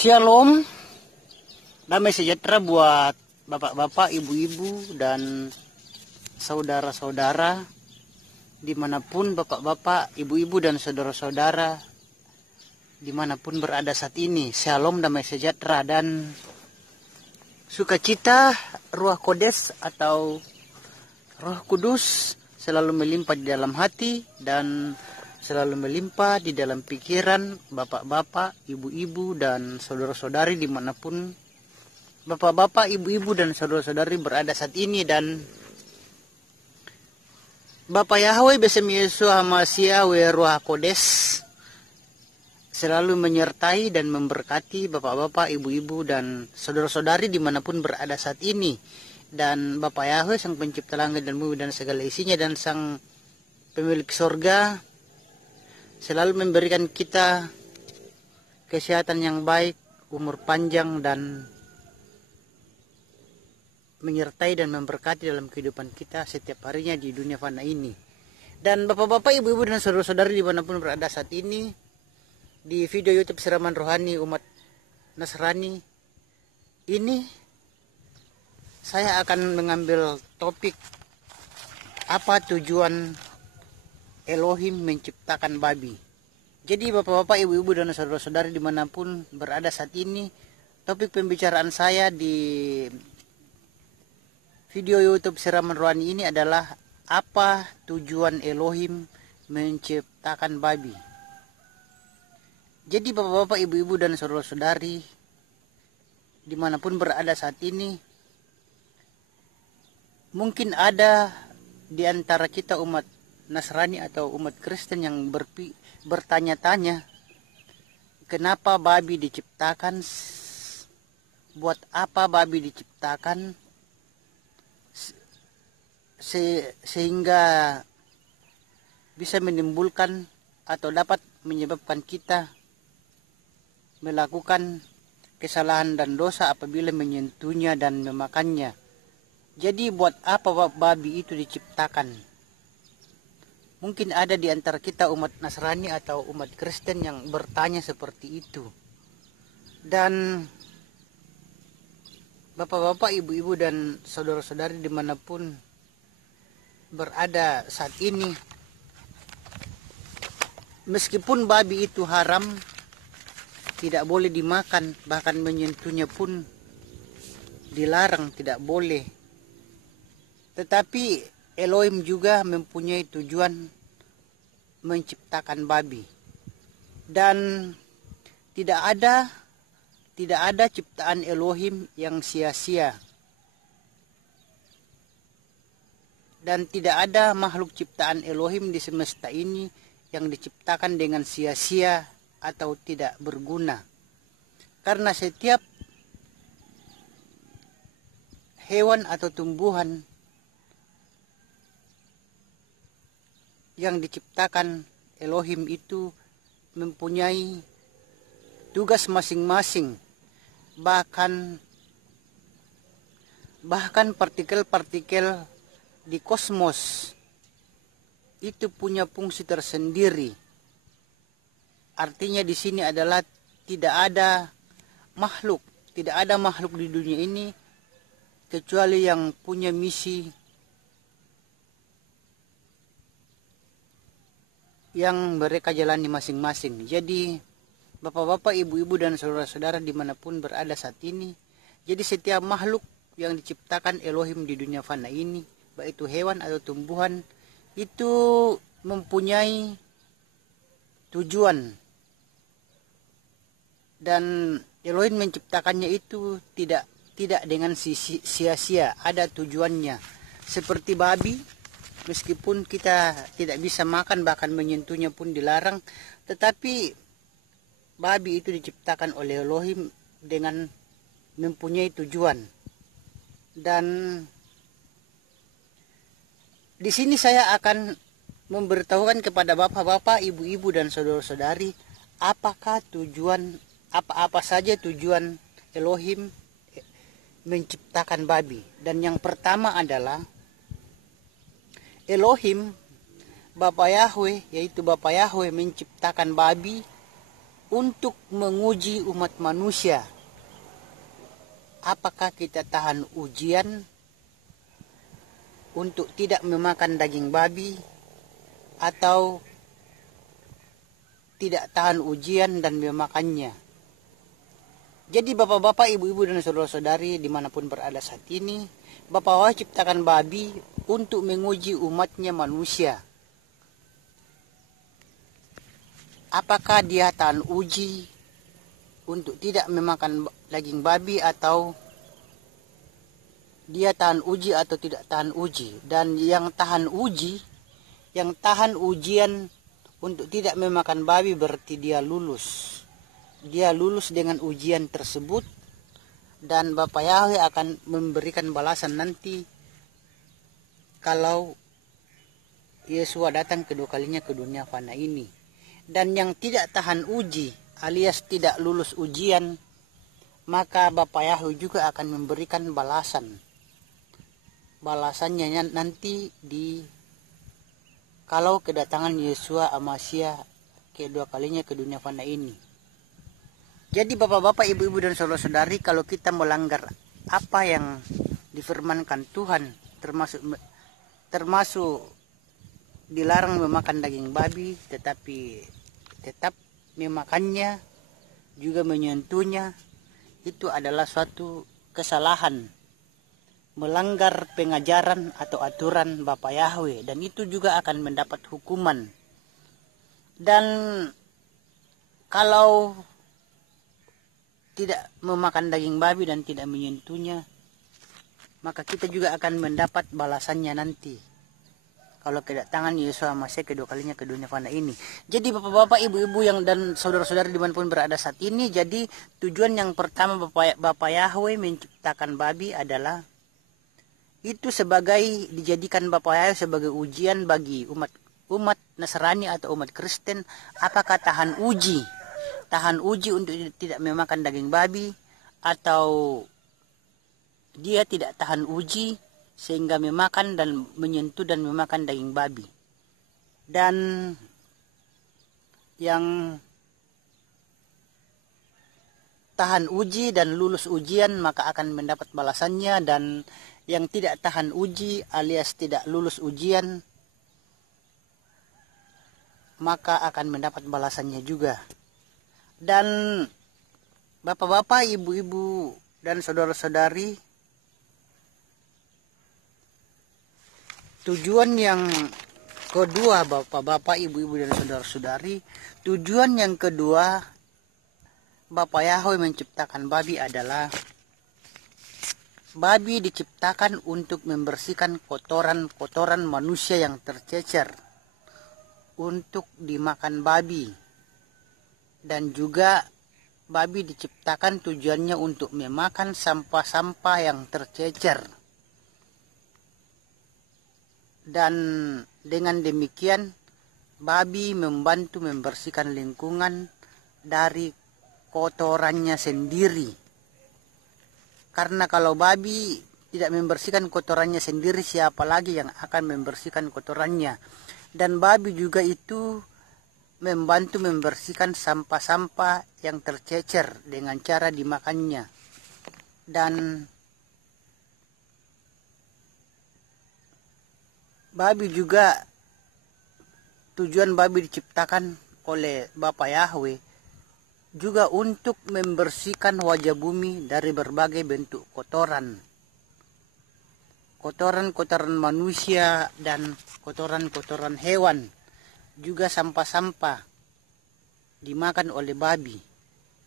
Shalom, damai sejahtera buat bapak-bapak, ibu-ibu, dan saudara-saudara dimanapun bapak-bapak, ibu-ibu, dan saudara-saudara dimanapun berada saat ini. Shalom, damai sejahtera, dan sukacita Ruh Kodes atau Roh Kudus selalu melimpah di dalam hati dan selalu melimpah di dalam pikiran bapak-bapak, ibu-ibu, dan saudara-saudari dimanapun bapak-bapak, ibu-ibu, dan saudara-saudari berada saat ini. Dan Bapak Yahweh besem Yesus Hamasiah Ruh Kodes selalu menyertai dan memberkati bapak-bapak, ibu-ibu, dan saudara-saudari dimanapun berada saat ini. Dan Bapak Yahweh sang pencipta langit dan bumi dan segala isinya, dan sang pemilik sorga selalu memberikan kita kesehatan yang baik, umur panjang, dan menyertai dan memberkati dalam kehidupan kita setiap harinya di dunia fana ini. Dan bapak-bapak, ibu-ibu, dan saudara-saudari dimanapun berada saat ini, di video YouTube Siraman Rohani Umat Nasrani ini, saya akan mengambil topik apa tujuan Elohim menciptakan babi. Jadi bapak-bapak, ibu-ibu, dan saudara-saudari dimanapun berada saat ini, topik pembicaraan saya di video YouTube Siraman Rohani ini adalah apa tujuan Elohim menciptakan babi. Jadi bapak-bapak, ibu-ibu, dan saudara-saudari dimanapun berada saat ini, mungkin ada di antara kita umat Nasrani atau umat Kristen yang bertanya-tanya, kenapa babi diciptakan, buat apa babi diciptakan, sehingga bisa menimbulkan atau dapat menyebabkan kita melakukan kesalahan dan dosa apabila menyentuhnya dan memakannya. Jadi buat apa babi itu diciptakan? Mungkin ada di antara kita umat Nasrani atau umat Kristen yang bertanya seperti itu. Dan bapak-bapak, ibu-ibu, dan saudara-saudari dimanapun berada saat ini, meskipun babi itu haram, tidak boleh dimakan, bahkan menyentuhnya pun dilarang, tidak boleh. Tetapi Elohim juga mempunyai tujuan menciptakan babi. Dan tidak ada ciptaan Elohim yang sia-sia. Dan tidak ada makhluk ciptaan Elohim di semesta ini yang diciptakan dengan sia-sia atau tidak berguna. Karena setiap hewan atau tumbuhan yang diciptakan Elohim itu mempunyai tugas masing-masing. Bahkan partikel-partikel di kosmos itu punya fungsi tersendiri. Artinya di sini adalah tidak ada makhluk di dunia ini kecuali yang punya misi yang mereka jalani masing-masing. Jadi bapak-bapak, ibu-ibu, dan saudara-saudara dimanapun berada saat ini, jadi setiap makhluk yang diciptakan Elohim di dunia fana ini, baik itu hewan atau tumbuhan, itu mempunyai tujuan. Dan Elohim menciptakannya itu tidak dengan sia-sia, ada tujuannya. Seperti babi, meskipun kita tidak bisa makan, bahkan menyentuhnya pun dilarang, tetapi babi itu diciptakan oleh Elohim dengan mempunyai tujuan. Dan di sini saya akan memberitahukan kepada bapak-bapak, ibu-ibu, dan saudara-saudari apakah tujuan, apa saja tujuan Elohim menciptakan babi. Dan yang pertama adalah Elohim, Bapak Yahweh, yaitu Bapak Yahweh menciptakan babi untuk menguji umat manusia. Apakah kita tahan ujian untuk tidak memakan daging babi atau tidak tahan ujian dan memakannya. Jadi bapak-bapak, ibu-ibu dan saudara-saudari dimanapun berada saat ini, Bapak Allah ciptakan babi untuk menguji umatnya manusia. Apakah dia tahan uji untuk tidak memakan daging babi atau dia tahan uji atau tidak tahan uji. Dan yang tahan ujian untuk tidak memakan babi berarti dia lulus. Dia lulus dengan ujian tersebut, dan Bapak Yahweh akan memberikan balasan nanti kalau Yesus datang kedua kalinya ke dunia fana ini. Dan yang tidak tahan uji alias tidak lulus ujian, maka Bapak Yahweh juga akan memberikan balasan. Balasannya nanti kalau kedatangan Yesua Amasya kedua kalinya ke dunia fana ini. Jadi bapak-bapak, ibu-ibu dan saudara-saudari, kalau kita melanggar apa yang difirmankan Tuhan, termasuk dilarang memakan daging babi, tetapi tetap memakannya, juga menyentuhnya, itu adalah suatu kesalahan, melanggar pengajaran atau aturan Bapak Yahweh, dan itu juga akan mendapat hukuman. Dan kalau tidak memakan daging babi dan tidak menyentuhnya, maka kita juga akan mendapat balasannya nanti kalau kedatangan Yesus Masih kedua kalinya ke dunia fana ini. Jadi bapak-bapak, ibu-ibu yang dan saudara-saudara dimanapun berada saat ini, jadi tujuan yang pertama Bapak Yahweh menciptakan babi adalah itu dijadikan Bapak Yahweh sebagai ujian bagi umat Nasrani atau umat Kristen, apakah tahan uji untuk tidak memakan daging babi, atau dia tidak tahan uji sehingga memakan dan menyentuh dan memakan daging babi. Dan yang tahan uji dan lulus ujian maka akan mendapat balasannya, dan yang tidak tahan uji alias tidak lulus ujian maka akan mendapat balasannya juga. Dan bapak-bapak, ibu-ibu dan saudara-saudari, tujuan yang kedua bapak-bapak, ibu-ibu dan saudara-saudari, tujuan yang kedua Bapak Yahweh menciptakan babi adalah babi diciptakan untuk membersihkan kotoran-kotoran manusia yang tercecer untuk dimakan babi. Dan juga babi diciptakan tujuannya untuk memakan sampah-sampah yang tercecer. Dan dengan demikian babi membantu membersihkan lingkungan dari kotorannya sendiri. Karena kalau babi tidak membersihkan kotorannya sendiri, siapa lagi yang akan membersihkan kotorannya? Dan babi juga itu membantu membersihkan sampah-sampah yang tercecer dengan cara dimakannya. Dan babi juga, tujuan babi diciptakan oleh Bapak Yahweh juga untuk membersihkan wajah bumi dari berbagai bentuk kotoran. Kotoran-kotoran manusia dan kotoran-kotoran hewan. Juga sampah-sampah dimakan oleh babi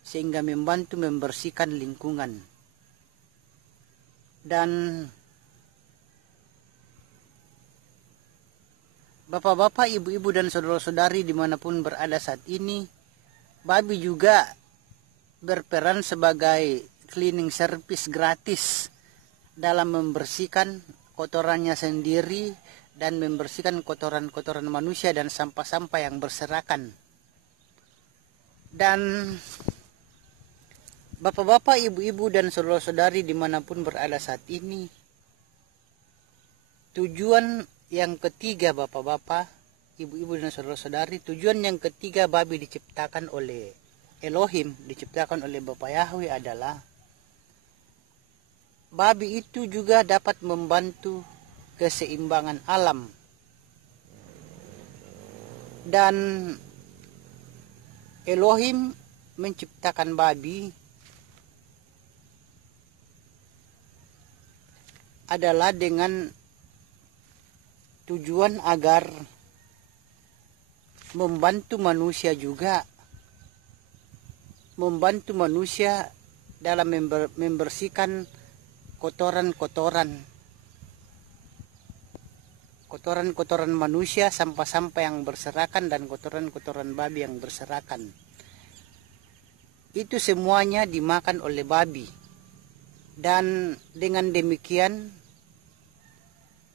sehingga membantu membersihkan lingkungan. Dan bapak-bapak, ibu-ibu dan saudara-saudari dimanapun berada saat ini, babi juga berperan sebagai cleaning service gratis dalam membersihkan kotorannya sendiri dan membersihkan kotoran-kotoran manusia dan sampah-sampah yang berserakan. Dan bapak-bapak, ibu-ibu dan saudara-saudari dimanapun berada saat ini, tujuan yang ketiga bapak-bapak, ibu-ibu dan saudara-saudari, tujuan yang ketiga babi diciptakan oleh Elohim, diciptakan oleh Bapa Yahweh adalah babi itu juga dapat membantu keseimbangan alam. Dan Elohim menciptakan babi adalah dengan tujuan agar membantu manusia juga, membantu manusia dalam membersihkan kotoran-kotoran manusia, sampah-sampah yang berserakan dan kotoran-kotoran babi yang berserakan. Itu semuanya dimakan oleh babi. Dan dengan demikian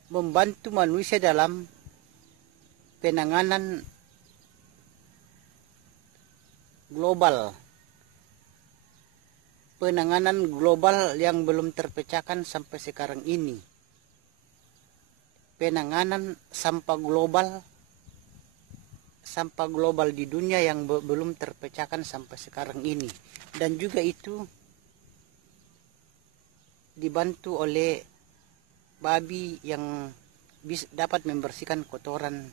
membantu manusia dalam penanganan global. Penanganan global yang belum terpecahkan sampai sekarang ini. Penanganan sampah global di dunia yang belum terpecahkan sampai sekarang ini. Dan juga itu dibantu oleh babi yang dapat membersihkan kotoran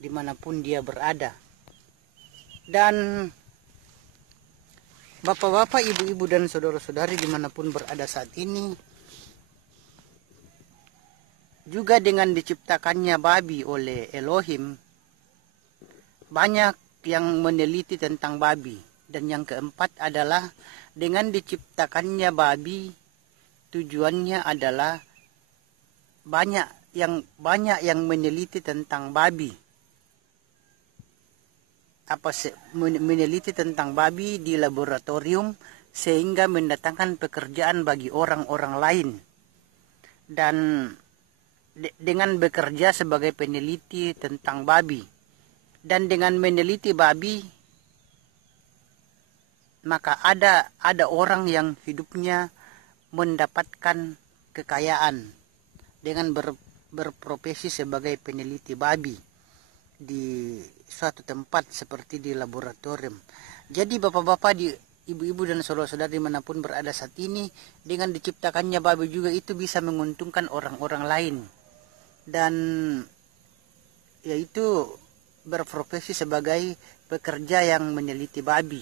dimanapun dia berada. Dan bapak-bapak, ibu-ibu, dan saudara-saudari dimanapun berada saat ini, juga dengan diciptakannya babi oleh Elohim, banyak yang meneliti tentang babi. Dan yang keempat adalah dengan diciptakannya babi, tujuannya adalah banyak yang meneliti tentang babi. Meneliti tentang babi di laboratorium sehingga mendatangkan pekerjaan bagi orang-orang lain. Dan dengan bekerja sebagai peneliti tentang babi, dan dengan meneliti babi, maka ada orang yang hidupnya mendapatkan kekayaan dengan berprofesi sebagai peneliti babi di suatu tempat seperti di laboratorium. Jadi bapak-bapak, ibu-ibu, dan saudara-saudari dimanapun berada saat ini, dengan diciptakannya babi juga itu bisa menguntungkan orang-orang lain. Dan yaitu berprofesi sebagai pekerja yang meneliti babi,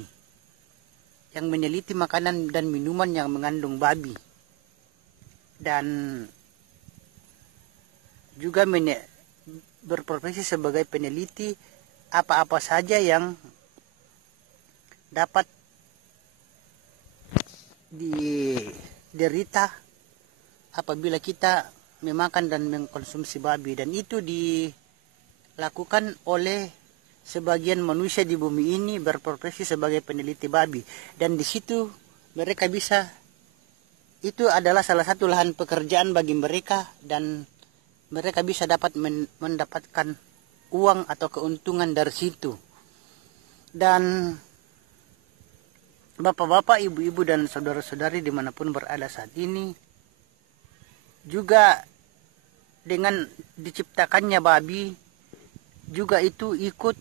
yang meneliti makanan dan minuman yang mengandung babi, dan juga berprofesi sebagai peneliti apa-apa saja yang dapat diderita apabila kita memakan dan mengkonsumsi babi. Dan itu dilakukan oleh sebagian manusia di bumi ini, berprofesi sebagai peneliti babi. Dan di situ mereka bisa, itu adalah salah satu lahan pekerjaan bagi mereka, dan mereka bisa dapat mendapatkan uang atau keuntungan dari situ. Dan bapak-bapak, ibu-ibu, dan saudara-saudari dimanapun berada saat ini, juga dengan diciptakannya babi juga itu ikut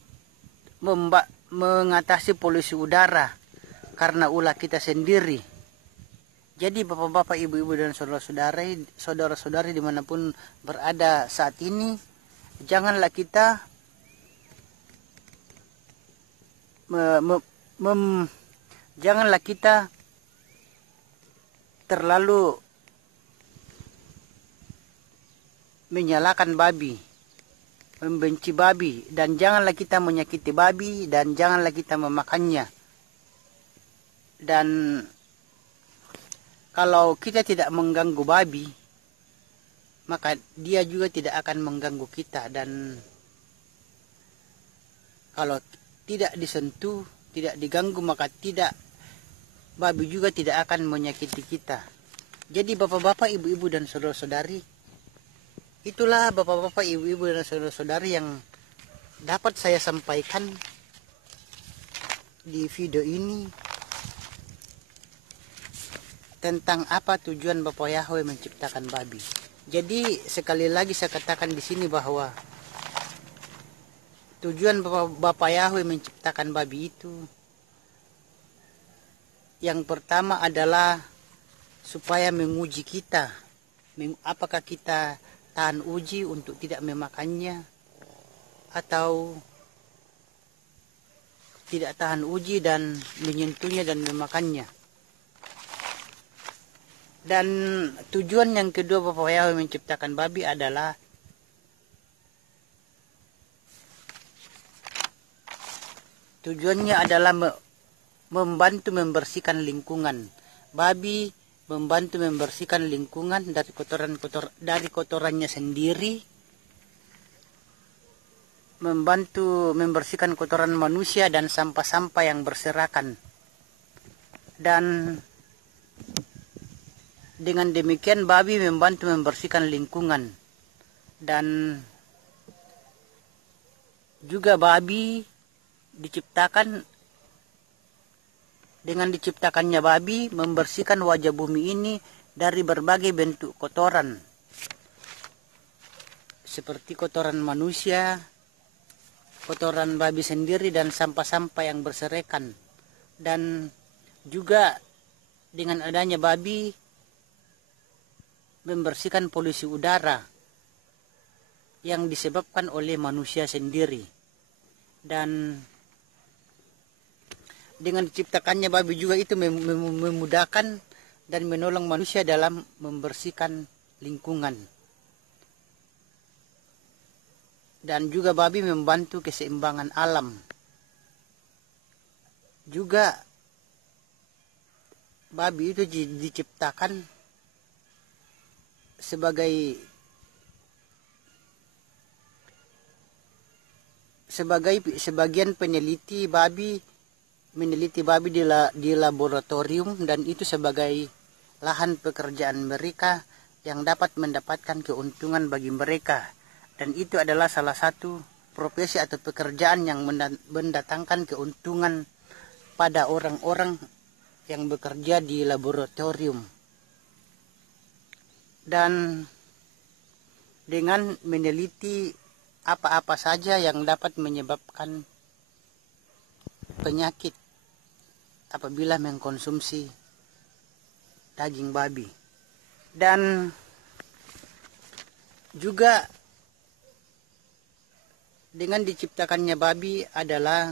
mengatasi polusi udara karena ulah kita sendiri. Jadi bapak-bapak, ibu-ibu, dan saudara-saudari dimanapun berada saat ini, janganlah kita janganlah kita terlalu menyalahkan babi, membenci babi, dan janganlah kita menyakiti babi, dan janganlah kita memakannya. Dan kalau kita tidak mengganggu babi, maka dia juga tidak akan mengganggu kita. Dan kalau tidak disentuh, tidak diganggu, maka babi juga tidak akan menyakiti kita. Jadi bapak-bapak, ibu-ibu, dan saudara-saudari, itulah bapak-bapak, ibu-ibu, dan saudara-saudari yang dapat saya sampaikan di video ini tentang apa tujuan Bapa Yahweh menciptakan babi. Jadi sekali lagi saya katakan di sini bahwa tujuan Bapa Yahweh menciptakan babi itu Yang pertama adalah supaya menguji kita, apakah kita tahan uji untuk tidak memakannya atau tidak tahan uji dan menyentuhnya dan memakannya. Dan tujuan yang kedua Bapak Yahweh menciptakan babi adalah tujuannya adalah membantu membersihkan lingkungan. Babi membantu membersihkan lingkungan dari kotorannya sendiri, membantu membersihkan kotoran manusia dan sampah-sampah yang berserakan. Dan dengan demikian babi membantu membersihkan lingkungan. Dan juga babi dengan diciptakannya babi membersihkan wajah bumi ini dari berbagai bentuk kotoran, seperti kotoran manusia, kotoran babi sendiri, dan sampah-sampah yang berserakan. Dan juga dengan adanya babi membersihkan polusi udara yang disebabkan oleh manusia sendiri. Dan dengan diciptakannya babi juga itu memudahkan dan menolong manusia dalam membersihkan lingkungan. Dan juga babi membantu keseimbangan alam. Juga babi itu diciptakan sebagai sebagian peneliti babi di laboratorium, dan itu sebagai lahan pekerjaan mereka yang dapat mendapatkan keuntungan bagi mereka. Dan itu adalah salah satu profesi atau pekerjaan yang mendatangkan keuntungan pada orang-orang yang bekerja di laboratorium. Dan dengan meneliti apa-apa saja yang dapat menyebabkan penyakit apabila mengkonsumsi daging babi. Dan juga dengan diciptakannya babi adalah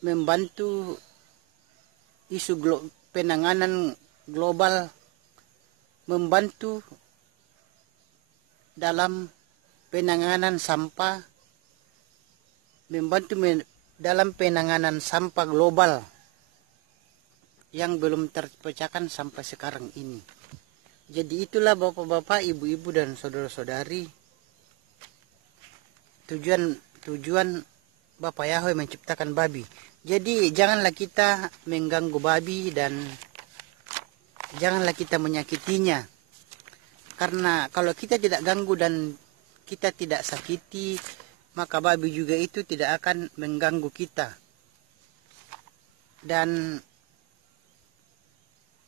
membantu isu penanganan global, membantu dalam penanganan sampah, membantu dalam penanganan sampah global yang belum terpecahkan sampai sekarang ini. Jadi itulah bapak-bapak, ibu-ibu, dan saudara-saudari, tujuan Bapak Yahweh menciptakan babi. Jadi janganlah kita mengganggu babi dan janganlah kita menyakitinya. Karena kalau kita tidak ganggu dan kita tidak sakiti, maka babi juga itu tidak akan mengganggu kita. Dan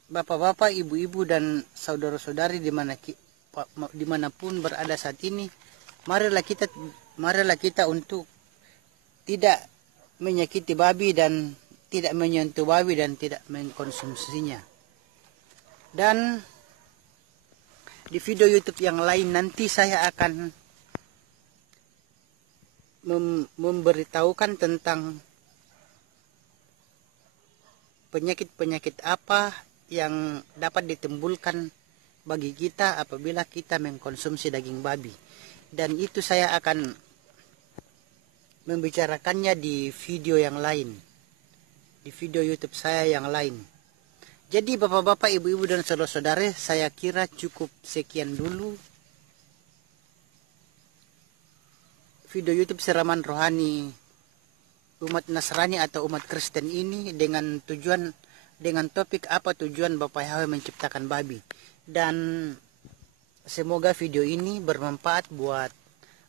bapak-bapak, ibu-ibu, dan saudara-saudari dimanapun berada saat ini, marilah kita untuk tidak menyakiti babi dan tidak menyentuh babi dan tidak mengkonsumsinya. Dan di video YouTube yang lain nanti saya akan memberitahukan tentang penyakit-penyakit apa yang dapat ditimbulkan bagi kita apabila kita mengkonsumsi daging babi. Dan itu saya akan membicarakannya di video yang lain, di video YouTube saya yang lain. Jadi bapak-bapak, ibu-ibu, dan saudara-saudara, saya kira cukup sekian dulu video YouTube Siraman Rohani umat Nasrani atau umat Kristen ini dengan topik apa tujuan Bapak Yahweh menciptakan babi. Dan semoga video ini bermanfaat buat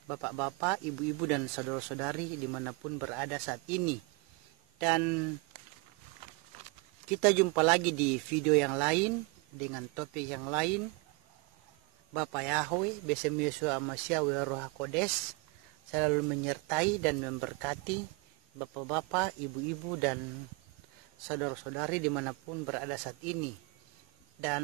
bapak-bapak, ibu-ibu, dan saudara-saudari dimanapun berada saat ini. Dan kita jumpa lagi di video yang lain dengan topik yang lain. Bapak Yahweh besem Yesua Amasya Roh Kodes selalu menyertai dan memberkati bapak-bapak, ibu-ibu, dan saudara-saudari dimanapun berada saat ini. Dan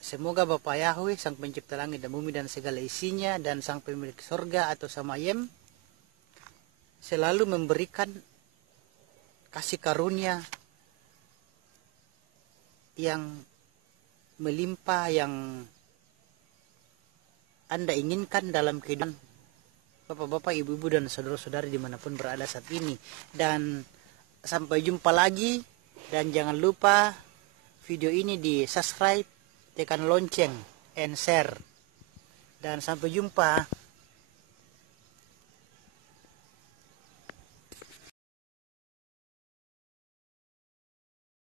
semoga Bapa Yahweh, Sang Pencipta langit dan bumi dan segala isinya, dan Sang Pemilik sorga atau Samayem, selalu memberikan kasih karunia yang melimpah, yang Anda inginkan dalam kehidupan Bapak-bapak, ibu-ibu, dan saudara-saudari dimanapun berada saat ini. Dan sampai jumpa lagi, dan jangan lupa video ini di subscribe, tekan lonceng, and share. Dan sampai jumpa.